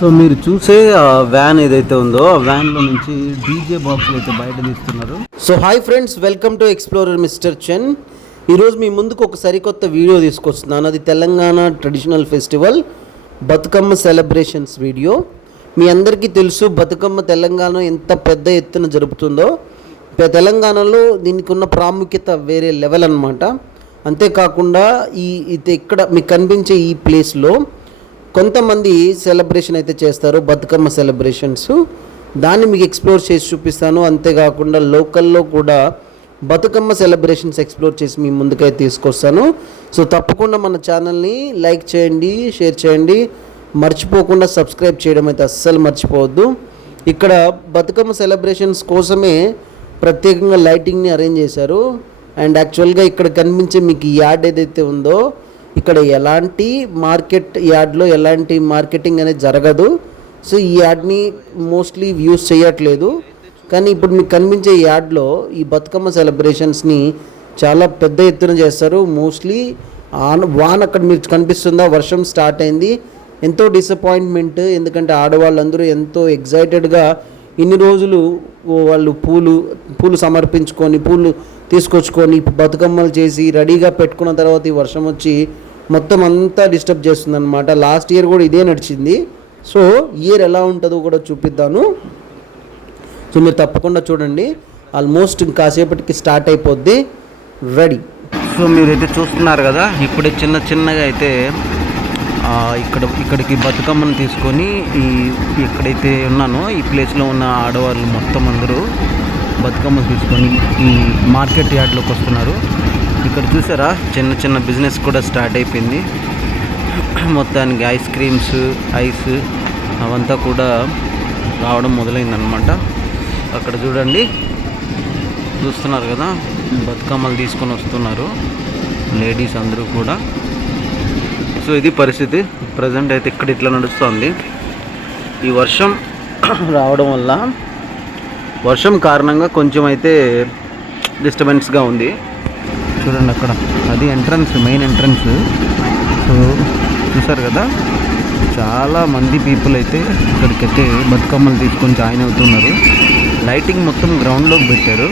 So మీరు చూసే van ఏదైతే ఉందో ఆ వ్యాన్లో నుంచి డీజే బాక్స్ అయితే బయట తీస్తున్నారు. So hi friends welcome to explorer mister Chen ఈరోజు మీ ముందుకు ఒక సరికొత్త వీడియో తీసుకొస్తున్నాను. అది Telangana traditional festival Bathukamma celebrations video. మీ అందరికీ తెలుసు బతుకమ్మ తెలంగాణ ఎంత పెద్ద ఎత్తున జరుపుతుందో. తెలంగాణలో దీనికి ఉన్న ప్రాముఖ్యత వేరే లెవెల్ అనమాట అంతేకాకుండా ఈ ఇది ఇక్కడ మీకు కనిపించే ఈ ప్లేస్లో కొంతమంది సెలబ్రేషన్ అయితే చేస్తారు బతుకమ్మ సెలబ్రేషన్స్ దాన్ని మీకు ఎక్స్ప్లోర్ చేసి చూపిస్తాను. అంతేకాకుండా లోకల్లో కూడా బతుకమ్మ సెలబ్రేషన్స్ ఎక్స్ప్లోర్ చేసి మీ ముందుకైతే తీసుకొస్తాను. సో తప్పకుండా మన ఛానల్ని లైక్ చేయండి షేర్ చేయండి. మర్చిపోకుండా సబ్స్క్రైబ్ చేయడం అయితే అస్సలు మర్చిపోవద్దు. ఇక్కడ బతుకమ్మ సెలబ్రేషన్స్ కోసమే ప్రత్యేకంగా లైటింగ్ని అరేంజ్ చేశారు. అండ్ యాక్చువల్గా ఇక్కడ కనిపించే మీకు యాడ్ యార్డ్ ఏదైతే ఉందో ఇక్కడ ఎలాంటి మార్కెట్ యార్డ్లో ఎలాంటి మార్కెటింగ్ అనేది జరగదు. సో ఈ యాడ్ని మోస్ట్లీ యూస్ చేయట్లేదు. కానీ ఇప్పుడు మీకు కనిపించే యాడ్లో ఈ బతుకమ్మ సెలబ్రేషన్స్ని చాలా పెద్ద ఎత్తున చేస్తారు. మోస్ట్లీ ఆన్ వాన్ అక్కడ మీరు కనిపిస్తుందా? వర్షం స్టార్ట్ అయింది. ఎంతో డిసప్పాయింట్మెంట్ ఎందుకంటే ఆడవాళ్ళందరూ ఎంతో ఎగ్జైటెడ్గా ఇన్ని రోజులు వాళ్ళు పూలు పూలు సమర్పించుకొని పూలు తీసుకొచ్చుకొని బతుకమ్మలు చేసి రెడీగా పెట్టుకున్న తర్వాత ఈ వర్షం వచ్చి మొత్తం అంతా డిస్టర్బ్ చేస్తుందన్నమాట. లాస్ట్ ఇయర్ కూడా ఇదే నడిచింది. సో ఇయర్ ఎలా ఉంటుందో కూడా చూపిద్దాను. సో మీరు తప్పకుండా చూడండి. ఆల్మోస్ట్ కాసేపటికి స్టార్ట్ అయిపోద్ది. రెడీ. సో మీరైతే చూస్తున్నారు కదా ఇప్పుడే చిన్న చిన్నగా అయితే ఇక్కడ ఇక్కడికి బతుకమ్మను తీసుకొని ఈ ఎక్కడైతే ఉన్నానో ఈ ప్లేస్లో ఉన్న ఆడవాళ్ళు మొత్తం అందరూ బతుకమ్మను తీసుకొని ఈ మార్కెట్ యార్డ్లోకి వస్తున్నారు. ఇక్కడ చూసారా? చిన్న చిన్న బిజినెస్ కూడా స్టార్ట్ అయిపోయింది. మొత్తానికి ఐస్ క్రీమ్స్ ఐస్ అవంతా కూడా రావడం మొదలైందనమాట అక్కడ చూడండి. చూస్తున్నారు కదా? బతుకమ్మలు తీసుకొని వస్తున్నారు. లేడీస్ అందరూ కూడా. సో ఇది పరిస్థితి. ప్రజెంట్ అయితే ఇక్కడ ఇట్లా నడుస్తుంది. ఈ వర్షం రావడం వల్ల వర్షం కారణంగా కొంచెం అయితే డిస్టర్బెన్స్గా ఉంది. చూడండి అక్కడ. అది ఎంట్రన్స్ మెయిన్ ఎంట్రన్స్ సో చూసారు కదా? చాలా మంది పీపుల్ అయితే ఇక్కడికైతే బతుకమ్మలు తీసుకొని జాయిన్ అవుతున్నారు. లైటింగ్ మొత్తం గ్రౌండ్లోకి పెట్టారు.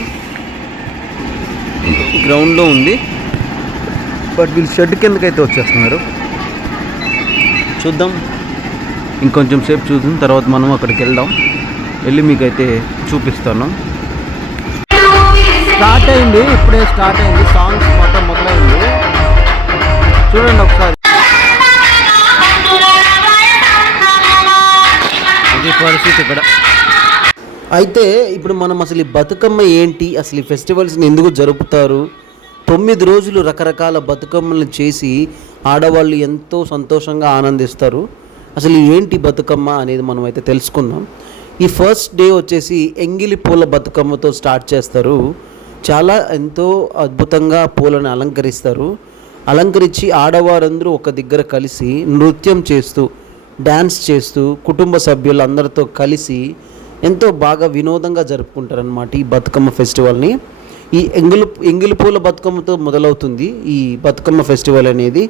గ్రౌండ్లో ఉంది. బట్ వీళ్ళు షెడ్ కిందకైతే వచ్చేస్తున్నారు. చూద్దాం. ఇంకొంచెం సేపు చూసిన తర్వాత మనం అక్కడికి వెళ్దాం. వెళ్ళి మీకైతే చూపిస్తాను. స్టార్ట్ అయింది ఇప్పుడే స్టార్ట్ అయింది. సాంగ్స్ మొత్తం మొదలైంది. చూడండి ఒకసారి. ఇది పరిస్థితి ఇక్కడ. అయితే ఇప్పుడు మనం అసలు ఈ బతుకమ్మ ఏంటి? అసలు ఈ ఫెస్టివల్స్ని ఎందుకు జరుపుతారు? తొమ్మిది రోజులు రకరకాల బతుకమ్మలను చేసి ఆడవాళ్ళు ఎంతో సంతోషంగా ఆనందిస్తారు. అసలు ఏంటి బతుకమ్మ అనేది మనం అయితే తెలుసుకుందాం. ఈ ఫస్ట్ డే వచ్చేసి ఎంగిలి పూల బతుకమ్మతో స్టార్ట్ చేస్తారు. చాలా ఎంతో అద్భుతంగా పూలను అలంకరిస్తారు. అలంకరించి ఆడవారందరూ ఒక దగ్గర కలిసి నృత్యం చేస్తూ డ్యాన్స్ చేస్తూ కుటుంబ సభ్యులందరితో కలిసి ఎంతో బాగా వినోదంగా జరుపుకుంటారనమాట ఈ బతుకమ్మ ఫెస్టివల్ని. ఈ ఎంగిలి ఎంగిలి పూల బతుకమ్మతో మొదలవుతుంది ఈ బతుకమ్మ ఫెస్టివల్ అనేది.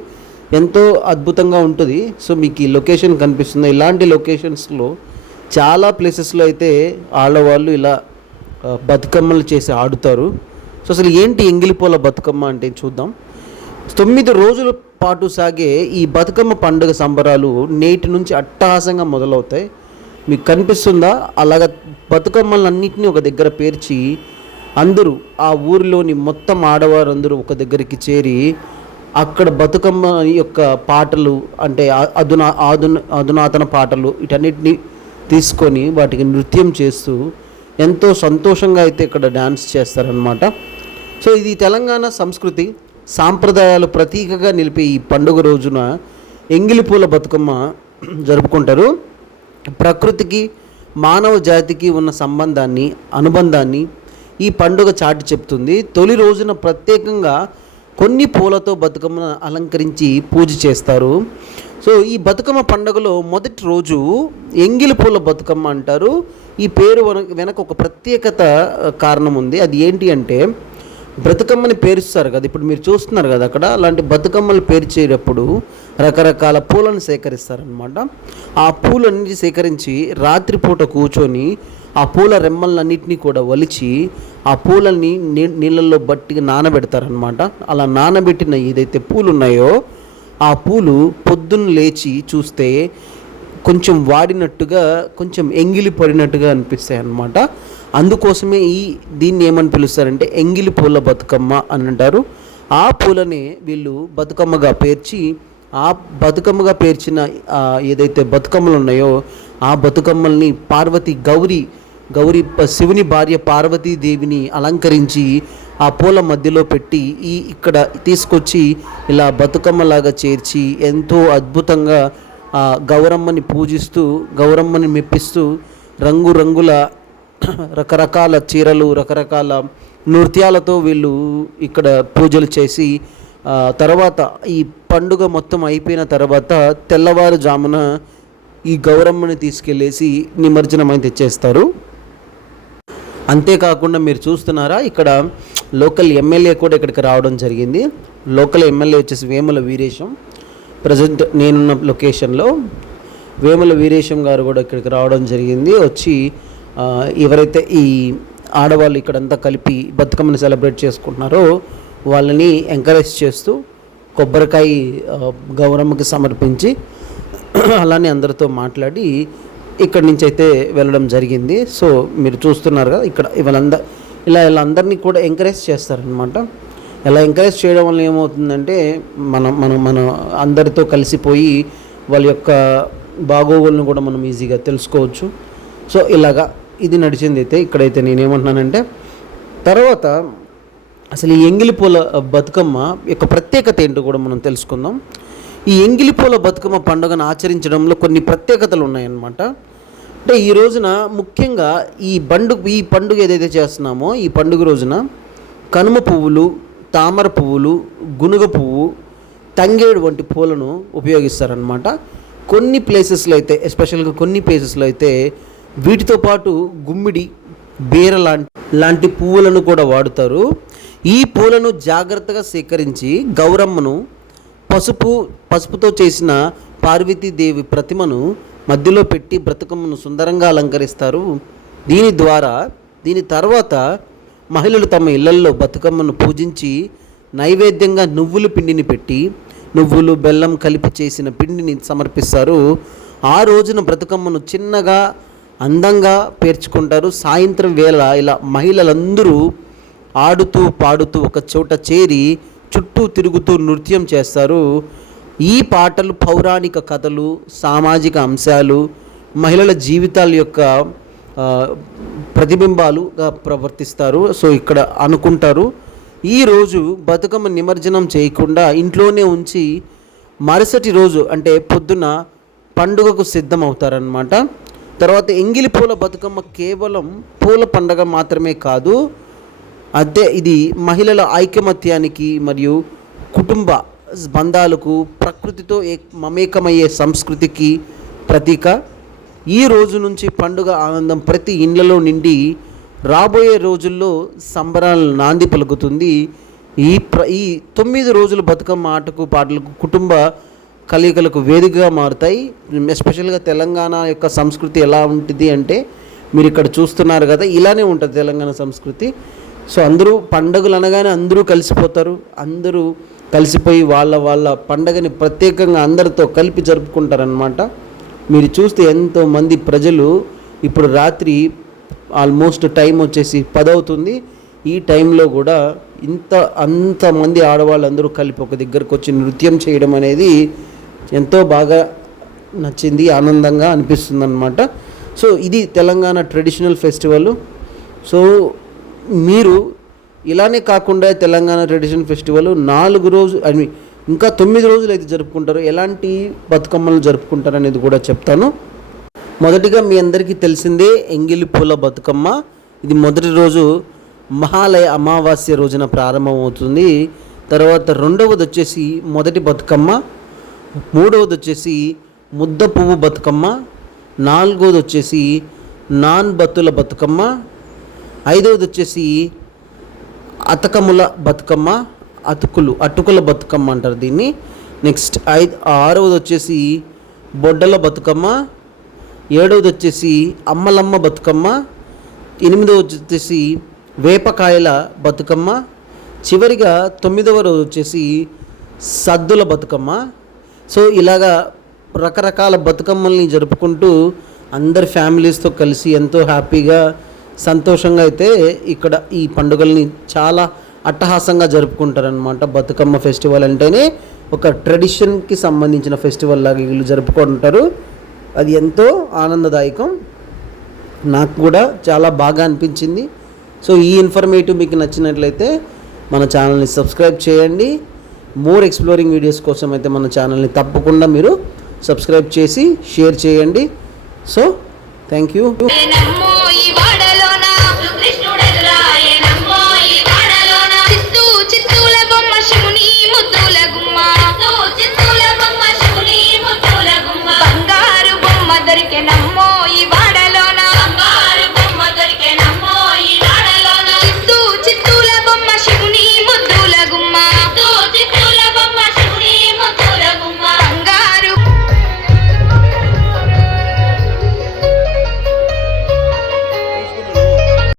ఎంతో అద్భుతంగా ఉంటుంది. సో మీకు ఈ లొకేషన్ కనిపిస్తుంది. ఇలాంటి లొకేషన్స్లో చాలా ప్లేసెస్లో అయితే ఆడవాళ్ళు ఇలా బతుకమ్మలు చేసి ఆడుతారు. సో అసలు ఏంటి ఎంగిలిపూల బతుకమ్మ అంటే చూద్దాం. తొమ్మిది రోజుల పాటు సాగే ఈ బతుకమ్మ పండుగ సంబరాలు నేటి నుంచి అట్టహాసంగా మొదలవుతాయి. మీకు కనిపిస్తుందా? అలాగ బతుకమ్మలన్నింటినీ ఒక దగ్గర పేర్చి అందరూ ఆ ఊరిలోని మొత్తం ఆడవారందరూ ఒక దగ్గరికి చేరి అక్కడ బతుకమ్మ యొక్క పాటలు అంటే అధునా ఆధున అధునాతన పాటలు వీటన్నిటిని తీసుకొని వాటికి నృత్యం చేస్తూ ఎంతో సంతోషంగా అయితే ఇక్కడ డ్యాన్స్ చేస్తారనమాట సో ఇది తెలంగాణ సంస్కృతి. సాంప్రదాయాలు ప్రతీకగా నిలిపే ఈ పండుగ రోజున ఎంగిలిపూల బతుకమ్మ జరుపుకుంటారు. ప్రకృతికి మానవ జాతికి ఉన్న సంబంధాన్ని అనుబంధాన్ని ఈ పండుగ చాటి చెప్తుంది. తొలి రోజున ప్రత్యేకంగా కొన్ని పూలతో బతుకమ్మను అలంకరించి పూజ చేస్తారు. సో ఈ బతుకమ్మ పండుగలో మొదటి రోజు ఎంగిలి పూల బతుకమ్మ అంటారు. ఈ పేరు వెనక వెనక ఒక ప్రత్యేకత కారణం ఉంది. అది ఏంటి అంటే బ్రతుకమ్మని పేరుస్తారు కదా. ఇప్పుడు మీరు చూస్తున్నారు కదా అక్కడ. అలాంటి బతుకమ్మలు పేర్చేటప్పుడు రకరకాల పూలను సేకరిస్తారనమాట ఆ పూలన్నీ సేకరించి రాత్రిపూట కూర్చొని ఆ పూల రెమ్మలన్నింటినీ కూడా వలిచి ఆ పూలని నీ నీళ్ళల్లో బట్టిగా నానబెడతారనమాట అలా నానబెట్టిన ఏదైతే పూలు ఉన్నాయో ఆ పూలు పొద్దున్న లేచి చూస్తే కొంచెం వాడినట్టుగా కొంచెం ఎంగిలి పడినట్టుగా అనిపిస్తాయి అన్నమాట అందుకోసమే ఈ దీన్ని ఏమని పిలుస్తారంటే ఎంగిలి పూల బతుకమ్మ అని అంటారు. ఆ పూలనే వీళ్ళు బతుకమ్మగా పేర్చి ఆ బతుకమ్మగా పేర్చిన ఏదైతే బతుకమ్మలు ఉన్నాయో ఆ బతుకమ్మల్ని పార్వతి గౌరి గౌరి శివుని భార్య పార్వతీదేవిని అలంకరించి ఆ పూల మధ్యలో పెట్టి ఈ ఇక్కడ తీసుకొచ్చి ఇలా బతుకమ్మలాగా చేర్చి ఎంతో అద్భుతంగా ఆ గౌరమ్మని పూజిస్తూ గౌరమ్మని మెప్పిస్తూ రంగురంగుల రకరకాల చీరలు రకరకాల నృత్యాలతో వీళ్ళు ఇక్కడ పూజలు చేసి తర్వాత ఈ పండుగ మొత్తం అయిపోయిన తర్వాత తెల్లవారుజామున ఈ గౌరమ్మని తీసుకెళ్ళేసి నిమజ్జనం అయితే తెచ్చేస్తారు అంతేకాకుండా మీరు చూస్తున్నారా ఇక్కడ లోకల్ ఎమ్మెల్యే కూడా ఇక్కడికి రావడం జరిగింది. లోకల్ ఎమ్మెల్యే వచ్చేసి వేముల వీరేశం. ప్రజెంట్ నేనున్న లొకేషన్లో వేముల వీరేశం గారు కూడా ఇక్కడికి రావడం జరిగింది. వచ్చి ఎవరైతే ఈ ఆడవాళ్ళు ఇక్కడంతా కలిపి బతుకమ్మని సెలబ్రేట్ చేసుకుంటున్నారో వాళ్ళని ఎంకరేజ్ చేస్తూ కొబ్బరికాయ గౌరమ్మకి సమర్పించి అలానే అందరితో మాట్లాడి ఇక్కడి నుంచి అయితే వెళ్ళడం జరిగింది. సో మీరు చూస్తున్నారు కదా ఇక్కడ వీళ్ళందరూ ఇలా వీళ్ళందరినీ కూడా ఎంకరేజ్ చేస్తారనమాట ఇలా ఎంకరేజ్ చేయడం వల్ల ఏమవుతుందంటే మనం మనం మన అందరితో కలిసిపోయి వాళ్ళ యొక్క బాగోగులను కూడా మనం ఈజీగా తెలుసుకోవచ్చు. సో ఇలాగా ఇది నడిచింది అయితే ఇక్కడైతే నేనేమంటున్నానంటే తర్వాత అసలు ఈ ఎంగిలిపూల బతుకమ్మ యొక్క ప్రత్యేకత ఏంటో కూడా మనం తెలుసుకుందాం. ఈ ఎంగిలిపూల బతుకమ్మ పండుగను ఆచరించడంలో కొన్ని ప్రత్యేకతలు ఉన్నాయన్నమాట. అంటే ఈ రోజున ముఖ్యంగా ఈ పండుగ ఈ పండుగ ఏదైతే చేస్తున్నామో ఈ పండుగ రోజున కనుమ పువ్వులు తామర పువ్వులు గునుగ పువ్వు తంగేడు వంటి పూలను ఉపయోగిస్తారనమాట కొన్ని ప్లేసెస్లో అయితే ఎస్పెషల్గా కొన్ని ప్లేసెస్లో అయితే వీటితో పాటు గుమ్మిడి బీర లాంటి లాంటి పువ్వులను కూడా వాడుతారు. ఈ పూలను జాగ్రత్తగా సేకరించి గౌరమ్మను పసుపు పసుపుతో చేసిన పార్వతీదేవి ప్రతిమను మధ్యలో పెట్టి బ్రతుకమ్మను సుందరంగా అలంకరిస్తారు. దీని ద్వారా దీని తర్వాత మహిళలు తమ ఇళ్ళల్లో బతుకమ్మను పూజించి నైవేద్యంగా నువ్వుల పిండిని పెట్టి నువ్వులు బెల్లం కలిపి చేసిన పిండిని సమర్పిస్తారు. ఆ రోజున బ్రతుకమ్మను చిన్నగా అందంగా పేర్చుకుంటారు. సాయంత్రం వేళ ఇలా మహిళలందరూ ఆడుతూ పాడుతూ ఒక చోట చేరి చుట్టూ తిరుగుతూ నృత్యం చేస్తారు. ఈ పాటలు పౌరాణిక కథలు సామాజిక అంశాలు మహిళల జీవితాల యొక్క ప్రతిబింబాలుగా ప్రవర్తిస్తారు. సో ఇక్కడ అనుకుంటారు. ఈరోజు బతుకమ్మ నిమజ్జనం చేయకుండా ఇంట్లోనే ఉంచి మరుసటి రోజు అంటే పొద్దున పండుగకు సిద్ధమవుతారనమాట తర్వాత ఎంగిలి పూల బతుకమ్మ కేవలం పూల పండగ మాత్రమే కాదు అదే ఇది మహిళల ఐకమత్యానికి మరియు కుటుంబ బంధాలకు ప్రకృతితో ఏ- మమేకమయ్యే సంస్కృతికి ప్రతీక. ఈ రోజు నుంచి పండుగ ఆనందం ప్రతి ఇండ్లలో నిండి రాబోయే రోజుల్లో సంబరాలు నాంది పలుకుతుంది. ఈ ప్ర ఈ తొమ్మిది రోజులు బతుకమ్మ ఆటకు పాటలకు కుటుంబ కలయికలకు వేదికగా మారుతాయి. ఎస్పెషల్గా తెలంగాణ యొక్క సంస్కృతి ఎలా ఉంటుంది అంటే మీరు ఇక్కడ చూస్తున్నారు కదా ఇలానే ఉంటుంది తెలంగాణ సంస్కృతి. సో అందరూ పండుగలు అనగానే అందరూ కలిసిపోతారు. అందరూ కలిసిపోయి వాళ్ళ వాళ్ళ పండగని ప్రత్యేకంగా అందరితో కలిపి జరుపుకుంటారనమాట మీరు చూస్తే ఎంతోమంది ప్రజలు ఇప్పుడు రాత్రి ఆల్మోస్ట్ టైం వచ్చేసి పదవుతుంది. ఈ టైంలో కూడా ఇంత అంతమంది ఆడవాళ్ళందరూ కలిపి ఒక దగ్గరకు వచ్చి నృత్యం చేయడం అనేది ఎంతో బాగా నచ్చింది ఆనందంగా అనిపిస్తుంది అనమాట సో ఇది తెలంగాణ ట్రెడిషనల్ ఫెస్టివల్. సో మీరు ఇలానే కాకుండా తెలంగాణ ట్రెడిషన్ ఫెస్టివల్ నాలుగు రోజు ఐ మీన్ ఇంకా తొమ్మిది రోజులు అయితే జరుపుకుంటారు. ఎలాంటి బతుకమ్మలు జరుపుకుంటారు అనేది కూడా చెప్తాను. మొదటిగా మీ అందరికీ తెలిసిందే ఎంగిలి పూల బతుకమ్మ. ఇది మొదటి రోజు మహాలయ అమావాస్య రోజున ప్రారంభమవుతుంది. తర్వాత రెండవది వచ్చేసి మొదటి బతుకమ్మ. మూడవది వచ్చేసి ముద్ద పువ్వు బతుకమ్మ. నాలుగవది వచ్చేసి నాన్ బత్తుల బతుకమ్మ. ఐదవది వచ్చేసి అతకముల బతుకమ్మ అతుకులు అటుకుల బతుకమ్మ అంటారు దీన్ని. నెక్స్ట్ ఐదు ఆరవది వచ్చేసి బొడ్డల బతుకమ్మ ఏడవది వచ్చేసి అమ్మలమ్మ బతుకమ్మ ఎనిమిదవది వచ్చేసి వేపకాయల బతుకమ్మ చివరిగా తొమ్మిదవ రోజు వచ్చేసి సద్దుల బతుకమ్మ. సో ఇలాగా రకరకాల బతుకమ్మల్ని జరుపుకుంటూ అందరి ఫ్యామిలీస్తో కలిసి ఎంతో హ్యాపీగా సంతోషంగా అయితే ఇక్కడ ఈ పండుగల్ని చాలా అట్టహాసంగా జరుపుకుంటారనమాట బతుకమ్మ ఫెస్టివల్ అంటేనే ఒక ట్రెడిషన్కి సంబంధించిన ఫెస్టివల్ లాగా వీళ్ళు జరుపుకుంటారు. అది ఎంతో ఆనందదాయకం. నాకు కూడా చాలా బాగా అనిపించింది. సో ఈ ఇన్ఫర్మేటివ్ మీకు నచ్చినట్లయితే మన ఛానల్ని సబ్స్క్రైబ్ చేయండి. మోర్ ఎక్స్ప్లోరింగ్ వీడియోస్ కోసం అయితే మన ఛానల్ని తప్పకుండా మీరు సబ్స్క్రైబ్ చేసి షేర్ చేయండి. So thank you que la